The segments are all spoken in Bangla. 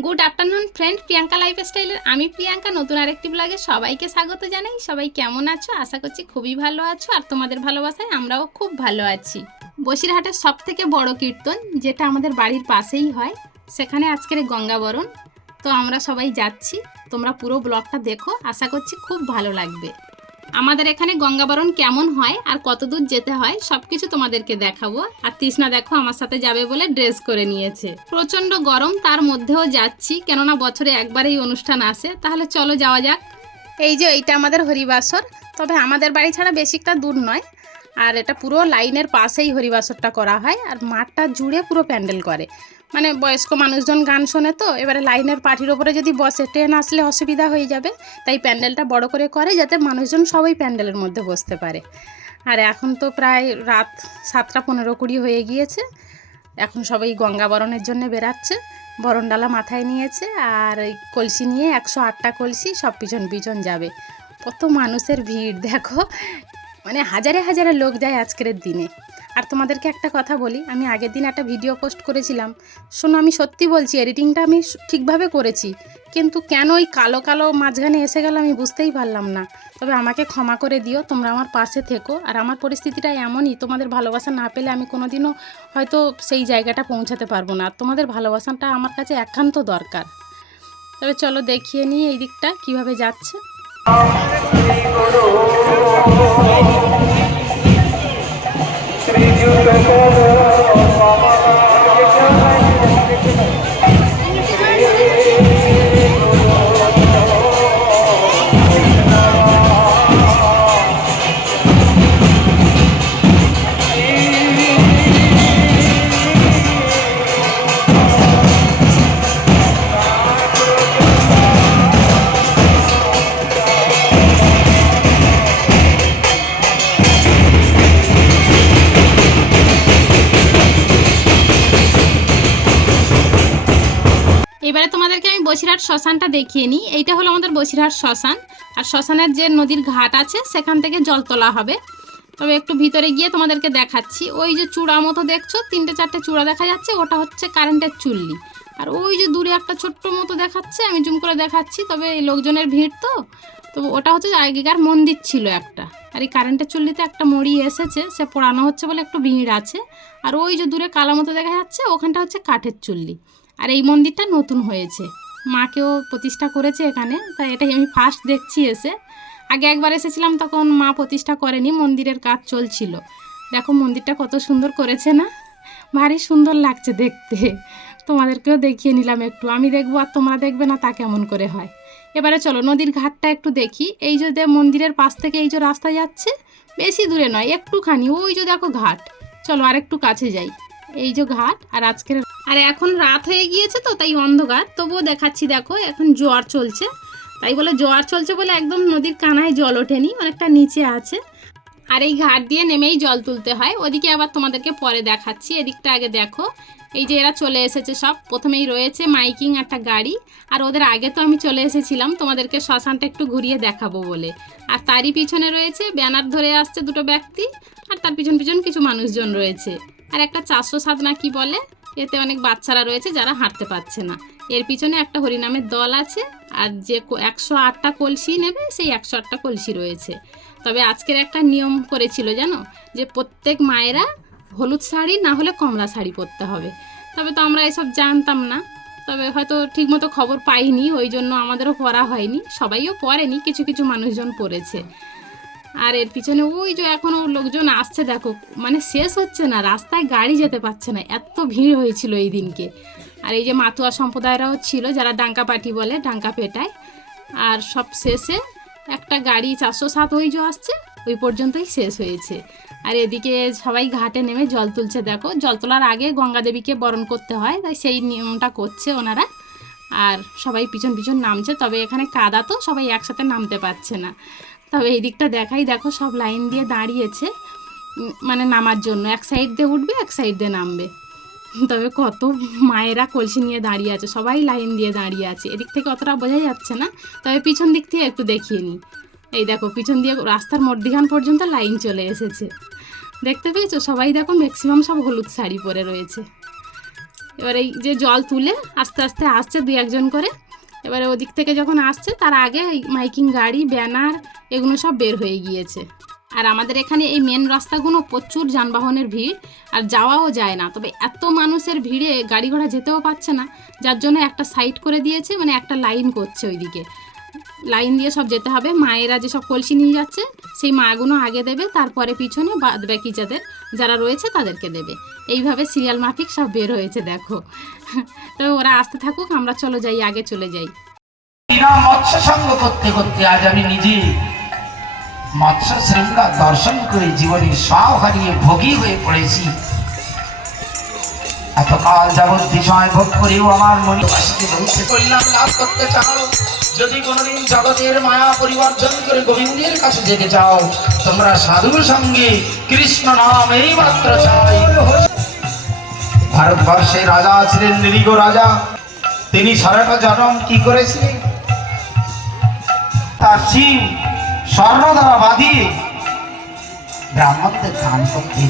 গুড আফটারনুন ফ্রেন্ড, প্রিয়াঙ্কা লাইফস্টাইলের আমি প্রিয়াঙ্কা, নতুন আরেকটি ব্লগে সবাইকে স্বাগত জানাই। সবাই কেমন আছো? আশা করছি খুবই ভালো আছো, আর তোমাদের ভালোবাসায় আমরাও খুব ভালো আছি। বসিরহাটের সব থেকে বড় কীর্তন, যেটা আমাদের বাড়ির পাশেই হয়, সেখানে আজকের গঙ্গাবরণ। তো আমরা সবাই যাচ্ছি, তোমরা পুরো ব্লগটা দেখো, আশা করছি খুব ভালো লাগবে। আমাদের এখানে গঙ্গাবরণ কেমন হয় আর কত দূর যেতে হয়, সবকিছু তোমাদেরকে দেখাবো। আর তৃষ্ণা দেখো, আমার সাথে যাবে বলে ড্রেস করে নিয়েছে। প্রচণ্ড গরম, তার মধ্যেও যাচ্ছি, কেননা বছরে একবার এই অনুষ্ঠান আসে। তাহলে চলো যাওয়া যাক। এই যে, এইটা আমাদের হরিবাসর। তবে আমাদের বাড়ি ছাড়া বেশিটা দূর নয়। আর এটা পুরো লাইনের পাশেই হরিবাসরটা করা হয়। আর মাঠটা জুড়ে পুরো প্যান্ডেল করে। মানে বয়স্ক মানুষজন গান শোনে তো, এবারে লাইনের পাটির ওপরে যদি বসে, ট্রেন আসলে অসুবিধা হয়ে যাবে। তাই প্যান্ডেলটা বড় করে করে যাতে মানুষজন সবাই প্যান্ডেলের মধ্যে বসতে পারে। আর এখন তো প্রায় রাত সাতটা পনেরো কুড়ি হয়ে গিয়েছে। এখন সবাই গঙ্গা বরণের জন্য বেরাচ্ছে বরণডালা মাথায় নিয়েছে আর কলসি নিয়ে একশো আটটা কলসি সব পিছন পিছন যাবে। কত মানুষের ভিড়, দেখো। মানে হাজারে হাজারে লোক যায় আজকের দিনে। আর তোমাদেরকে একটা কথা বলি, আমি আগের দিন একটা ভিডিও পোস্ট করেছিলাম। শোনো, আমি সত্যি বলছি এডিটিংটা আমি ঠিকভাবে করেছি, কিন্তু কেন ওই কালো কালো মাঝখানে এসে গেল আমি বুঝতেই পারলাম না। তবে আমাকে ক্ষমা করে দিও, তোমরা আমার পাশে থেকো, আর আমার পরিস্থিতিটা এমনই, তোমাদের ভালোবাসা না পেলে আমি কোনোদিনও হয়তো সেই জায়গাটা পৌঁছাতে পারব না, আর তোমাদের ভালোবাসাটা আমার কাছে একান্ত দরকার। তবে চলো দেখিয়ে নিই এই দিকটা, কীভাবে যাচ্ছে। বসিরহাট শ্মশানটা দেখিয়ে নিই। এইটা হলো আমাদের বসিরহাট শ্মশান। আর শ্মশানের যে নদীর ঘাট আছে, সেখান থেকে জল তোলা হবে। তবে একটু ভিতরে গিয়ে তোমাদেরকে দেখাচ্ছি। ওই যে চূড়া মতো দেখছ, তিনটে চারটে চূড়া দেখা যাচ্ছে, ওটা হচ্ছে কারেন্টের চুল্লি। আর ওই যে দূরে একটা ছোট্ট মতো দেখাচ্ছে, আমি জুম করে দেখাচ্ছি, তবে এই লোকজনের ভিড় তো। তো ওটা হচ্ছে আগেকার মন্দির ছিল একটা। আর এই কারেন্টের চুল্লিতে একটা মড়ি এসেছে, সে পোড়ানো হচ্ছে বলে একটু ভিড় আছে। আর ওই যে দূরে কালো মতো দেখা যাচ্ছে, ওখানটা হচ্ছে কাঠের চুল্লি। আর এই মন্দিরটা নতুন হয়েছে। মাকেও প্রতিষ্ঠা করেছে এখানে। তাই এটাই আমি ফার্স্ট দেখছি এসে। আগে একবার এসেছিলাম, তখন মা প্রতিষ্ঠা করেনি, মন্দিরের কাজ চলছিল। দেখো মন্দিরটা কত সুন্দর করেছে না? ভারী সুন্দর লাগছে দেখতে। তোমাদেরকেও দেখিয়ে নিলাম একটু। আমি দেখব আর তোমরা দেখবে না, তা কেমন করে হয়। এবারে চলো, নদীর ঘাটটা একটু দেখি। এই যে মন্দিরের পাশ থেকে এই যে রাস্তা যাচ্ছে, বেশি দূরে নয়, একটুখানি। ওই যে দেখো ঘাট। চলো আর একটু কাছে যাই। এই যে ঘাট আর আজকের আর এখন রাত হয়ে গিয়েছে তো, তাই অন্ধকার। তবুও দেখাচ্ছি, দেখো, এখন জোয়ার চলছে। তাই বলে জোয়ার চলছে বলে একদম নদীর কানায় জল ওঠেনি, অনেকটা নিচে আছে। আর এই ঘাট দিয়ে নেমেই জল তুলতে হয়। ওদিকে আবার তোমাদেরকে পরে দেখাচ্ছি, এদিকটা আগে দেখো। এই যে এরা চলে এসেছে সব। প্রথমেই রয়েছে মাইকিং একটা গাড়ি। আর ওদের আগে তো আমি চলে এসেছিলাম, তোমাদেরকে শ্মশানটা একটু ঘুরিয়ে দেখাবো বলে। আর তারই পিছনে রয়েছে, ব্যানার ধরে আসছে দুটো ব্যক্তি। আর তার পিছন পিছন কিছু মানুষজন রয়েছে। আর একটা চারশো সাত না কি বলে? এতে অনেক বাচ্চারা রয়েছে যারা হাঁটতে পারছে না। এর পিছনে একটা হরিনামের দল আছে আর যে একশো আটটা কলসি নেবে, সেই একশো আটটা কলসি রয়েছে। তবে আজকের একটা নিয়ম করেছিল জানো? যে প্রত্যেক মায়েরা হলুদ শাড়ি না হলে কমলা শাড়ি পরতে হবে। তবে তো আমরা এসব জানতাম না। তবে হয়তো ঠিকমতো খবর পাইনি, ওই জন্য আমাদেরও পরা হয়নি। সবাইও পরেনি কিছু কিছু মানুষজন পরেছে আর এর পিছনে ওই যে এখনও লোকজন আসছে, দেখো মানে শেষ হচ্ছে না, রাস্তায় গাড়ি যেতে পারছে না, এত ভিড় হয়েছিল এই দিনকে। আর এই যে মাতুয়া সম্প্রদায়রাও ছিল, যারা ডাঙ্কা পাটি বলে ডাঙ্কা পেটায়, আর সব শেষে একটা গাড়ি চারশো সাত ওই যে আসছে, ওই পর্যন্তই শেষ হয়েছে। আর এদিকে সবাই ঘাটে নেমে জল তুলছে, দেখো, জল তোলার আগে গঙ্গা দেবীকে বরণ করতে হয়, তাই সেই নিয়মটা করছে ওনারা। আর সবাই পিছন পিছন নামছে, তবে এখানে কাদা তো সবাই একসাথে নামতে পারছে না। তবে এই দিকটা দেখাই। দেখো সব লাইন দিয়ে দাঁড়িয়েছে মানে নামার জন্য। এক সাইড দিয়ে উঠবে, এক সাইড দিয়ে নামবে। তবে কত মায়েরা কলসি নিয়ে দাঁড়িয়ে আছে, সবাই লাইন দিয়ে দাঁড়িয়ে আছে। এদিক থেকে অতটা বোঝা যাচ্ছে না, তবে পিছন দিক থেকে একটু দেখিয়ে নিই। এই দেখো, পিছন দিয়ে রাস্তার মধ্যিখান পর্যন্ত লাইন চলে এসেছে। দেখতে পেয়েছ? সবাই দেখো ম্যাক্সিমাম সব হলুদ শাড়ি পরে রয়েছে। এবার এই যে জল তুলে আস্তে আস্তে আসছে দু একজন করে। এবারে ওদিক থেকে যখন আসছে, তার আগে মাইকিং গাড়ি, ব্যানার এগুলো সব বের হয়ে গিয়েছে। আর আমাদের এখানে এই মেন রাস্তাগুলো প্রচুর যানবাহনের ভিড়, আর যাওয়াও যায় না। তবে এত মানুষের ভিড়ে গাড়ি ঘোড়া যেতেও পারছে না, যার জন্য একটা সাইড করে দিয়েছে মানে একটা লাইন করছে ওইদিকে। লাইন দিয়ে সব যেতে হবে। মায়েরা যেসব কলসি নিয়ে যাচ্ছে, সেই মাগুলো আগে দেবে, তারপরে পিছনে বাদ বাকি যাদের, যারা রয়েছে তাদেরকে দেবে। এইভাবে সিরিয়াল মাফিক সব বের হয়েছে, দেখো। তো ওরা আসতে থাকুক, আমরা চলো যাই, আগে চলে যাই। মৎস্য সঙ্গ করতে করতে আজ আমি নিজে মৎস্য শৃঙ্গার দর্শন করে জীবনে সব হারিয়ে ভোগী হয়ে পড়েছি। এতকাল যাবৎ বিষয় ভোগ করেও আমার মনিবাসীকে বলতে কল্যাণ লাভ করতে চাও। যদি কোনোদিন জগতের মায়া পরিবর্তন করে গোবিন্দের কাছে যেতে চাও, তোমরা সাধুর সঙ্গে কৃষ্ণ নাম এই মাত্র চাই। ভারতবর্ষের রাজা ছিলেন নিরীহ রাজা। তিনি সারাটা জনম কি করেছিলেন? তার শিব স্বর্ণ দ্বারা বাঁধিয়ে ব্রাহ্মণদের দান করতে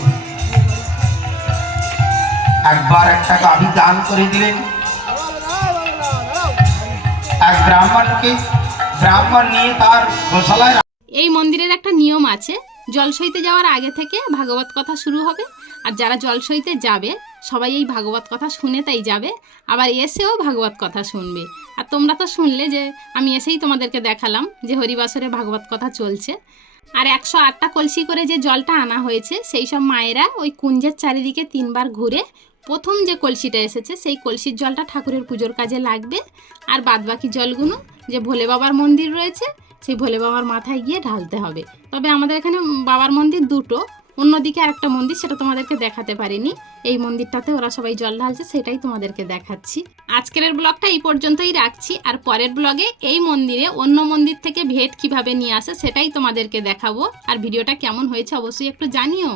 একবার একটা গাভী দান করে দিলেন। এক ব্রাহ্মণকে ব্রাহ্মণ নিয়ে তার গোশালায় এই মন্দিরের একটা নিয়ম আছে জল সইতে যাওয়ার আগে থেকে ভাগবত কথা শুরু হবে আর যারা জল সইতে যাবে সবাই এই ভাগবত কথা শুনে তাই যাবে, আবার এসেও ভাগবত কথা শুনবে। আর তোমরা তো শুনলে যে, আমি এসেই তোমাদেরকে দেখালাম যে হরিবাসরে ভাগবত কথা চলছে। আর একশো আটটা কলসি করে যে জলটা আনা হয়েছে, সেই সব মায়েরা ওই কুঞ্জের চারিদিকে তিনবার ঘুরে প্রথম যে কলসিটা এসেছে, সেই কলসির জলটা ঠাকুরের পুজোর কাজে লাগবে। আর বাদবাকি জলগুলো যে ভোলে বাবার মন্দির রয়েছে, সেই ভোলে বাবার মাথায় গিয়ে ঢালতে হবে। তবে আমাদের এখানে বাবার মন্দির দুটো অন্যদিকে আরেকটা মন্দির সেটা তোমাদেরকে দেখাতে পারিনি। এই মন্দিরটাতে ওরা সবাই জল ঢালছে, সেটাই তোমাদেরকে দেখাচ্ছি। আজকের ব্লগটা এই পর্যন্তই রাখছি, আর পরের ব্লগে এই মন্দিরে অন্য মন্দির থেকে ভেট কীভাবে নিয়ে আসে সেটাই তোমাদেরকে দেখাবো। আর ভিডিওটা কেমন হয়েছে অবশ্যই একটু জানিও।